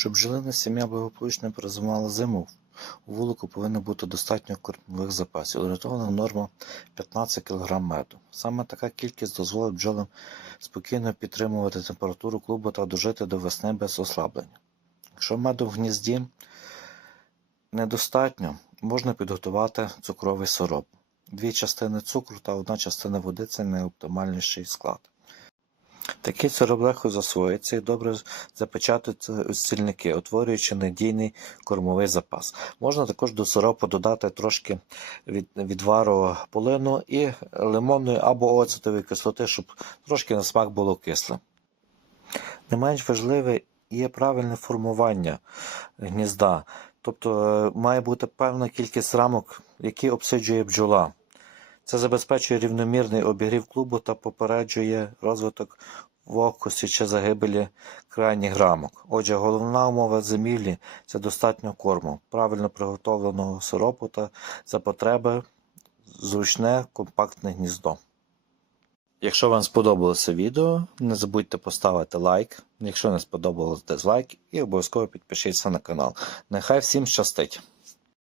Щоб бджолина сім'я благополучно перезимувала зиму, у вулику повинно бути достатньо кормових запасів. Орієнтована норма 15 кг меду. Саме така кількість дозволить бджолам спокійно підтримувати температуру клубу та дожити до весни без ослаблення. Якщо меду в гнізді недостатньо, можна підготувати цукровий сироп. Дві частини цукру та одна частина води це найоптимальніший склад. Такий сироп легко засвоїться і добре запечатуються стільники, утворюючи надійний кормовий запас. Можна також до сиропу додати трошки від, відвару полину і лимонної або оцетової кислоти, щоб трошки на смак було кисле. Не менш важливе є правильне формування гнізда, тобто е, має бути певна кількість рамок, які обсиджує бджола. Це забезпечує рівномірний обігрів клубу та попереджує розвиток вогкості чи загибелі крайніх рамок. Отже, головна умова зимівлі це достатньо корму, правильно приготовленого сиропу та за потреби зручне компактне гніздо. Якщо вам сподобалося відео, не забудьте поставити лайк. Якщо не сподобалось дизлайк, і обов'язково підпишіться на канал. Нехай всім щастить!